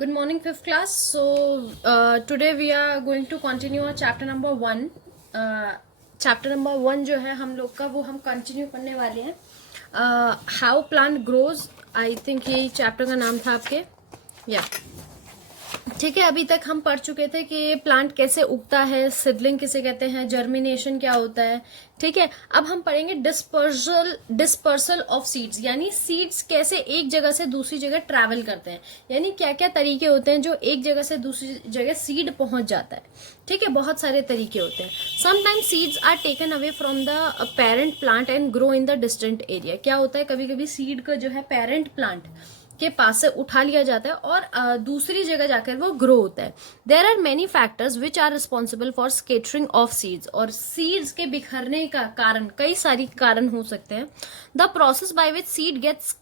Good morning, fifth class. So today we are going to continue our chapter number 1. Chapter number 1 जो है हम लोग का वो हम कंटिन्यू करने वाले हैं. How plant grows, I think यही चैप्टर का नाम था आपके. या ठीक है, अभी तक हम पढ़ चुके थे कि प्लांट कैसे उगता है, सिडलिंग किसे कहते हैं, जर्मिनेशन क्या होता है. ठीक है, अब हम पढ़ेंगे डिस्पर्सल ऑफ सीड्स, यानी सीड्स कैसे एक जगह से दूसरी जगह ट्रैवल करते हैं, यानी क्या क्या तरीके होते हैं जो एक जगह से दूसरी जगह सीड पहुंच जाता है. ठीक है, बहुत सारे तरीके होते हैं. Sometimes seeds are taken away from the parent plant and grow in the distant area. क्या होता है, कभी कभी सीड का जो है पेरेंट प्लांट के पास से उठा लिया जाता है और दूसरी जगह जाकर वो ग्रो होता है. There are many factors which are responsible for scattering of seeds. और सीड्स के बिखरने का कारण कई सारी कारण हो सकते हैं. The process by which seed gets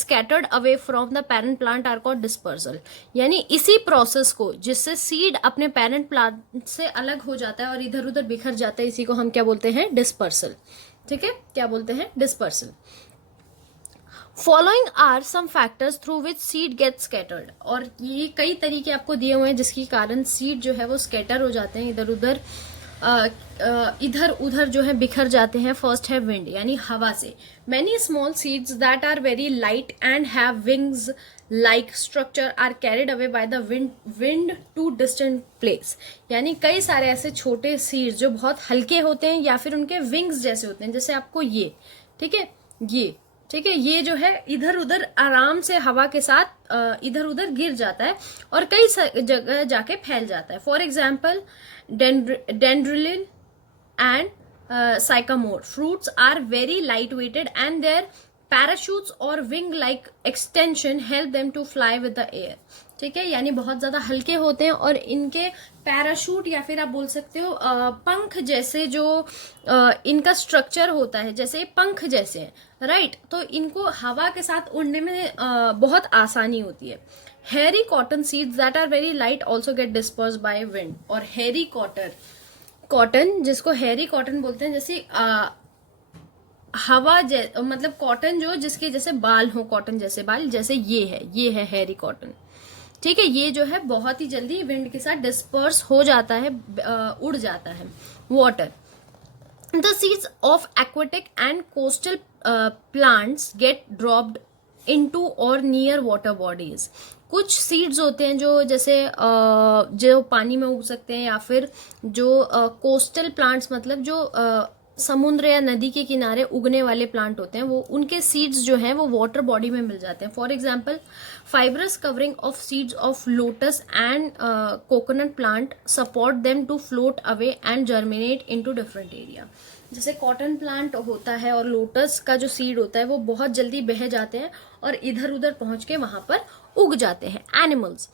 scattered away from the parent plant are called dispersal. यानी इसी प्रोसेस को जिससे सीड अपने पेरेंट प्लांट से अलग हो जाता है और इधर उधर बिखर जाता है, इसी को हम क्या बोलते हैं, डिस्पर्सल. ठीक है, क्या बोलते हैं, dispersal. Following are some factors through which seed get scattered. और ये कई तरीके आपको दिए हुए हैं जिसके कारण सीड जो है वो स्कैटर हो जाते हैं, इधर उधर जो है बिखर जाते हैं. फर्स्ट है विंड, यानी हवा से. Many small seeds that are very light and have wings like structure are carried away by the wind to distant place. यानी कई सारे ऐसे छोटे सीड्स जो बहुत हल्के होते हैं या फिर उनके विंग्स जैसे होते हैं, जैसे आपको ये, ठीक है, ये जो है इधर उधर आराम से हवा के साथ इधर उधर गिर जाता है और कई जगह जाके फैल जाता है. For example dandelion and sycamore fruits are very light weighted and their parachutes or wing like extension help them to fly with the air. ठीक है, यानी बहुत ज्यादा हल्के होते हैं और इनके पैराशूट या फिर आप बोल सकते हो पंख जैसे जो इनका स्ट्रक्चर होता है, जैसे पंख जैसे हैं, राइट. तो इनको हवा के साथ उड़ने में बहुत आसानी होती है. Hairy cotton seeds that are very light also get disperse by wind. और हेरी कॉटन जिसको हेरी कॉटन बोलते हैं, जैसे हवा मतलब कॉटन जो जिसके जैसे बाल हो, कॉटन जैसे बाल, जैसे ये है हेरी कॉटन. ठीक है, ये जो है बहुत ही जल्दी विंड के साथ डिस्पर्स हो जाता है, उड़ जाता है. Water. The seeds of aquatic and coastal plants get dropped into और नियर वाटर बॉडीज. कुछ सीड्स होते हैं जो जैसे जो पानी में उग सकते हैं, या फिर जो कोस्टल प्लांट्स मतलब जो समुद्र या नदी के किनारे उगने वाले प्लांट होते हैं, वो उनके सीड्स जो हैं वो वाटर बॉडी में मिल जाते हैं. For example fibrous covering of seeds of lotus and coconut plant support them to float away and germinate into different area. जैसे कॉटन प्लांट होता है और लोटस का जो सीड होता है वो बहुत जल्दी बह जाते हैं और इधर उधर पहुंच के वहां पर उग जाते हैं. एनिमल्स.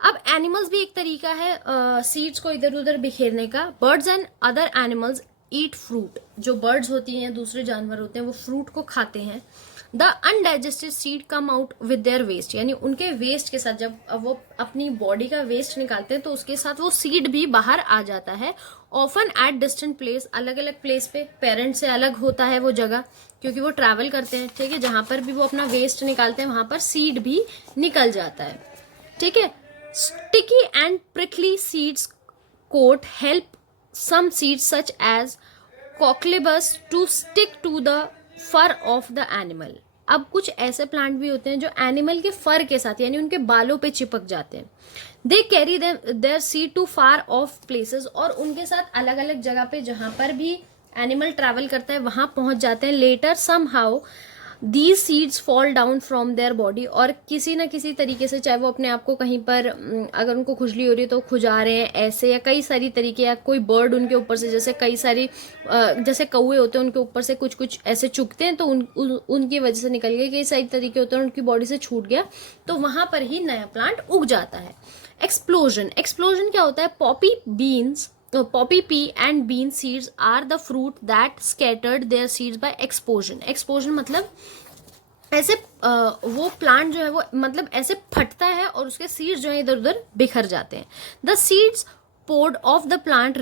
अब एनिमल्स भी एक तरीका है सीड्स को इधर उधर बिखेरने का. Birds and other animals eat fruit. जो बर्ड्स होती हैं, दूसरे जानवर होते हैं, वो फ्रूट को खाते हैं. The undigested seed come out with their waste. यानी उनके वेस्ट के साथ जब वो अपनी बॉडी का वेस्ट निकालते हैं तो उसके साथ वो सीड भी बाहर आ जाता है. ऑफन एट डिस्टेंट प्लेस, अलग अलग प्लेस पे, पेरेंट से अलग होता है वो जगह क्योंकि वो ट्रैवल करते हैं. ठीक है, जहां पर भी वो अपना वेस्ट निकालते हैं वहां पर सीड भी निकल जाता है. ठीक है. Sticky and prickly seeds coat help some seeds such as cocklebus to stick to the fur of the animal. अब कुछ ऐसे प्लांट भी होते हैं जो एनिमल के फर के साथ यानी उनके बालों पे चिपक जाते हैं. They carry their seed to far off places. और उनके साथ अलग अलग जगह पे जहां पर भी एनिमल ट्रैवल करता है वहां पहुंच जाते हैं. Later somehow these seeds fall down from their body. और किसी ना किसी तरीके से, चाहे वो अपने आप को कहीं पर अगर उनको खुजली हो रही है तो खुजा रहे हैं ऐसे, या कई सारी तरीके, या कोई बर्ड उनके ऊपर से, जैसे कई सारी जैसे कौवे होते हैं उनके ऊपर से कुछ कुछ ऐसे चुगते हैं तो उनकी वजह से निकल गए. कई सारी तरीके होते हैं उनकी बॉडी से छूट गया तो वहां पर ही नया प्लांट उग जाता है. एक्सप्लोजन. एक्सप्लोजन क्या होता है? Poppy pea and bean seeds are the fruit that scattered their seeds by explosion. Explosion मतलब ऐसे वो प्लांट जो है वो मतलब ऐसे फटता है और उसके सीड्स जो है इधर उधर बिखर जाते हैं. The seeds pod of the plant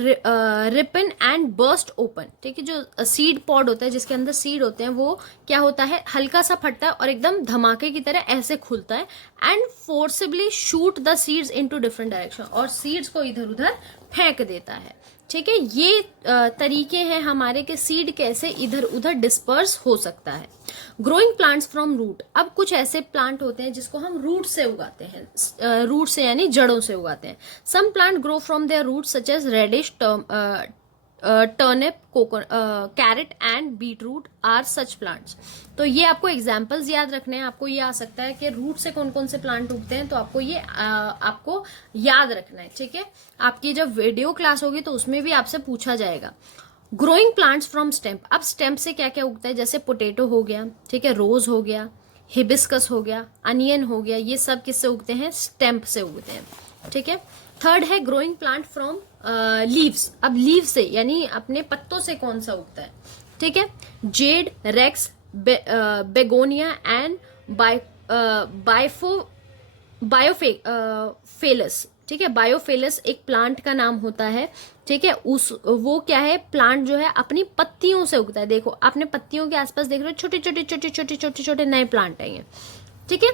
ripen and burst open। ठीक है, जो सीड पॉड होता है जिसके अंदर सीड होते हैं वो क्या होता है, हल्का सा फटता है और एकदम धमाके की तरह ऐसे खुलता है। And forcibly shoot the seeds into different direction, और सीड्स को इधर उधर फेंक देता है। ठीक है, ये तरीके हैं हमारे के सीड कैसे इधर उधर डिस्पर्स हो सकता है। ग्रोइंग प्लांट्स फ्रॉम रूट, अब कुछ ऐसे प्लांट होते हैं जिसको हम रूट से उगाते हैं, रूट से यानी जड़ों से उगाते हैं। Some plant grow from their root such as radish, turnip, carrot and beetroot are such plants. तो ये आपको एग्जाम्पल्स याद रखने हैं। आपको ये आ सकता है कि रूट से कौन कौन से प्लांट उगते हैं, तो आपको ये आपको याद रखना है। ठीक है, आपकी जब वीडियो क्लास होगी तो उसमें भी आपसे पूछा जाएगा। ग्रोइंग प्लांट्स फ्रॉम स्टेम्प, अब स्टेम्प से क्या क्या उगता है, जैसे पोटैटो हो गया, ठीक है, रोज हो गया, हिबिस्कस हो गया, अनियन हो गया, ये सब किससे उगते हैं, स्टेम्प से उगते हैं। ठीक है, थर्ड है ग्रोइंग प्लांट फ्रॉम लीव्स, अब लीव से यानी अपने पत्तों से कौन सा उगता है। ठीक है, जेड, रेक्स, बेगोनिया एंड बायोफेलस। ठीक है, बायोफेलस एक प्लांट का नाम होता है। ठीक है, वो क्या है, प्लांट जो है अपनी पत्तियों से उगता है। देखो आपने पत्तियों के आसपास देख रहे हो छोटे छोटे छोटे छोटे छोटे छोटे नए प्लांट है ये। ठीक है,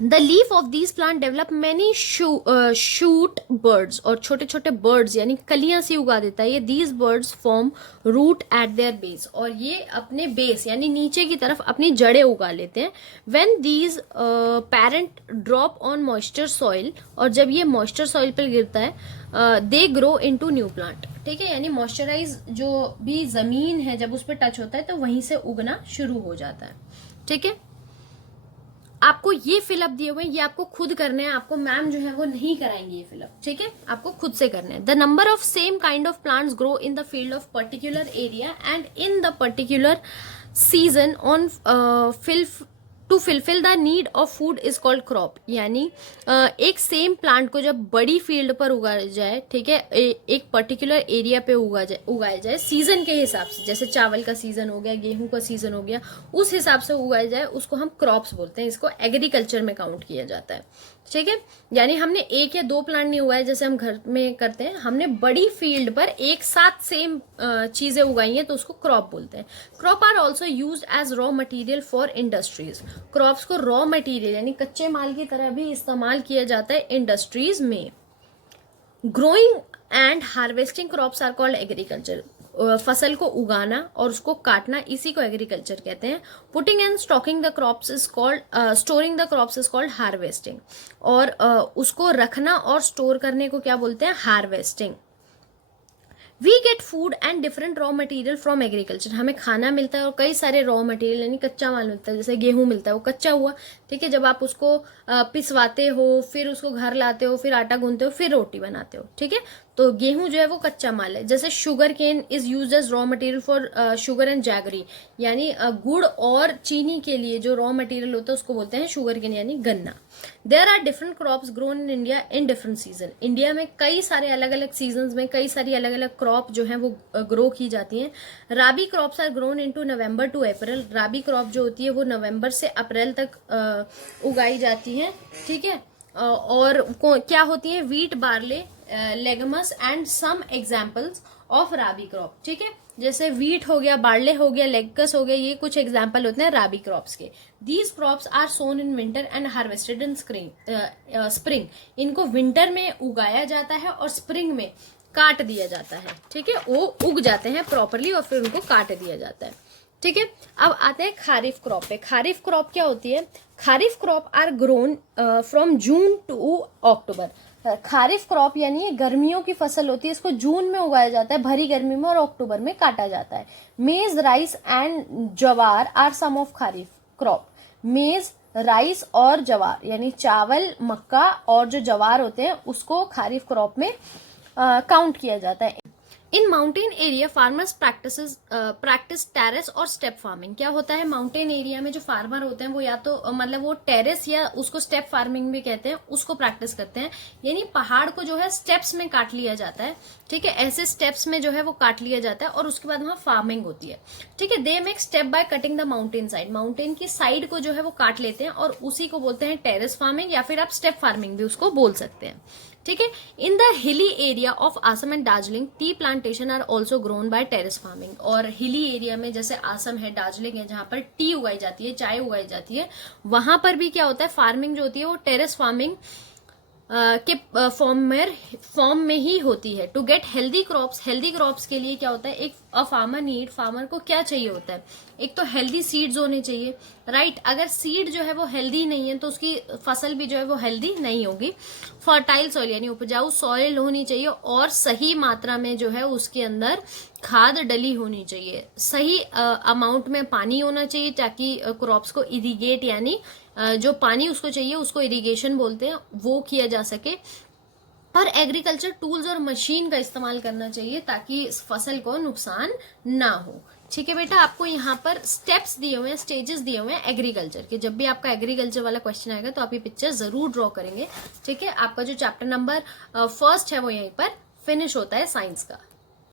the leaf of these plant develop many shoot birds, और छोटे छोटे बर्ड्स यानी कलियां सी उगा देता है ये। These birds form root at their base, और ये अपने बेस यानी नीचे की तरफ अपनी जड़ें उगा लेते हैं। When these parent drop on moisture soil, और जब ये मॉइस्चर सॉइल पर गिरता है, they grow into new plant. ठीक है, यानी मॉइस्चराइज जो भी जमीन है जब उस पर टच होता है तो वहीं से उगना शुरू हो जाता है। ठीक है, आपको ये फिलअप दिए हुए हैं, ये आपको खुद करने हैं, आपको मैम जो है वो नहीं कराएंगे ये फिलअप। ठीक है, आपको खुद से करने हैं। The number of same kind of plants grow in the field of particular area and in the particular season on to fulfil the need of food is called crop. यानी एक सेम प्लांट को जब बड़ी field पर उगाया जाए, ठीक है, एक पर्टिकुलर एरिया पे उगाया जाए सीजन के हिसाब से, जैसे चावल का सीजन हो गया, गेहूं का सीजन हो गया, उस हिसाब से उगाया जाए, उसको हम क्रॉप्स बोलते हैं। इसको एग्रीकल्चर में काउंट किया जाता है। ठीक है, यानी हमने एक या दो प्लांट नहीं उगाए जैसे हम घर में करते हैं, हमने बड़ी फील्ड पर एक साथ सेम चीजें उगाई हैं तो उसको क्रॉप बोलते हैं। Crop are also used as raw material for industries, crops को रॉ मटेरियल यानी कच्चे माल की तरह भी इस्तेमाल किया जाता है इंडस्ट्रीज में। Growing and harvesting crops are called agriculture, फसल को उगाना और उसको काटना, इसी को एग्रीकल्चर कहते हैं। Putting and stocking the crops is called, storing the crops is called harvesting, और उसको रखना और स्टोर करने को क्या बोलते हैं, harvesting. We get food and different raw material from agriculture, हमें खाना मिलता है और कई सारे रॉ मटेरियल यानी कच्चा माल मिलता है। जैसे गेहूं मिलता है, वो कच्चा हुआ, ठीक है, जब आप उसको पिसवाते हो, फिर उसको घर लाते हो, फिर आटा गूंथते हो, फिर रोटी बनाते हो। ठीक है, तो गेहूं जो है वो कच्चा माल है। जैसे sugar cane is use as raw material for sugar and jaggery, यानी गुड़ और चीनी के लिए जो रॉ मटेरियल होता है उसको बोलते हैं शुगर केन यानी गन्ना। There are different crops grown in India in different season, India में कई सारे अलग अलग सीजन में कई सारी अलग अलग क्रॉप जो है वो ग्रो की जाती हैं। Rabi crops are grown into November to April, rabi crop जो होती है वो नवंबर से अप्रैल तक उगाई जाती है। ठीक है, और क्या होती है, wheat, barley, legumes and some examples of rabi crop. ठीक है, जैसे वीट हो गया, बार्ले हो गया, लेगस हो गया, ये कुछ एग्जाम्पल होते हैं राबी क्रॉप्स के। These crops are sown in winter and harvested in spring, इनको विंटर में उगाया जाता है और स्प्रिंग में काट दिया जाता है। ठीक है, वो उग जाते हैं प्रॉपरली और फिर उनको काट दिया जाता है। ठीक है, अब आते हैं खारिफ क्रॉप पे। खारिफ क्रॉप क्या होती है, kharif crop are grown from June to October. Kharif crop यानी ये गर्मियों की फसल होती है, इसको जून में उगाया जाता है भरी गर्मी में और अक्टूबर में काटा जाता है। Maize, rice and jowar are some of kharif crop. Maize, rice और जवार यानी चावल, मक्का और जो जवार होते हैं उसको खारिफ क्रॉप में काउंट किया जाता है। In mountain area farmers practice terrace और स्टेप फार्मिंग। क्या होता है, माउंटेन एरिया में जो फार्मर होते हैं वो या तो मतलब वो टेरेस या उसको स्टेप फार्मिंग भी कहते हैं, उसको प्रैक्टिस करते हैं। यानी पहाड़ को जो है स्टेप्स में काट लिया जाता है। ठीक है, ऐसे स्टेप्स में जो है वो काट लिया जाता है और उसके बाद वहां फार्मिंग होती है। ठीक है, they make step by cutting the mountain side, mountain की साइड को जो है वो काट लेते हैं और उसी को बोलते हैं टेरेस फार्मिंग, या फिर आप स्टेप फार्मिंग भी उसको बोल सकते हैं। ठीक है। In the hilly area of Assam and Darjeeling tea plantation are also grown by terrace farming. और हिली एरिया में जैसे आसम है, दार्जिलिंग है, जहां पर टी उगाई जाती है, चाय उगाई जाती है, वहां पर भी क्या होता है, फार्मिंग जो होती है वो टेरेस फार्मिंग के फॉर्म में ही होती है। टू गेट हेल्दी क्रॉप्स के लिए क्या होता है, एक फार्मर को क्या चाहिए होता है, एक तो हेल्दी सीड्स होने चाहिए, राइट। अगर सीड जो है वो हेल्दी नहीं है तो उसकी फसल भी जो है वो हेल्दी नहीं होगी। फर्टाइल सॉइल यानी उपजाऊ सॉइल होनी चाहिए, और सही मात्रा में जो है उसके अंदर खाद डली होनी चाहिए। सही अमाउंट में पानी होना चाहिए ताकि क्रॉप्स को इरिगेट यानी जो पानी उसको चाहिए उसको इरिगेशन बोलते हैं, वो किया जा सके। और एग्रीकल्चर टूल्स और मशीन का इस्तेमाल करना चाहिए ताकि इस फसल को नुकसान ना हो। ठीक है बेटा, आपको यहाँ पर स्टेप्स दिए हुए हैं, स्टेजेस दिए हुए हैं एग्रीकल्चर के। जब भी आपका एग्रीकल्चर वाला क्वेश्चन आएगा तो आप ये पिक्चर जरूर ड्रॉ करेंगे। ठीक है, आपका जो चैप्टर नंबर 1 है वो यहीं पर फिनिश होता है साइंस का।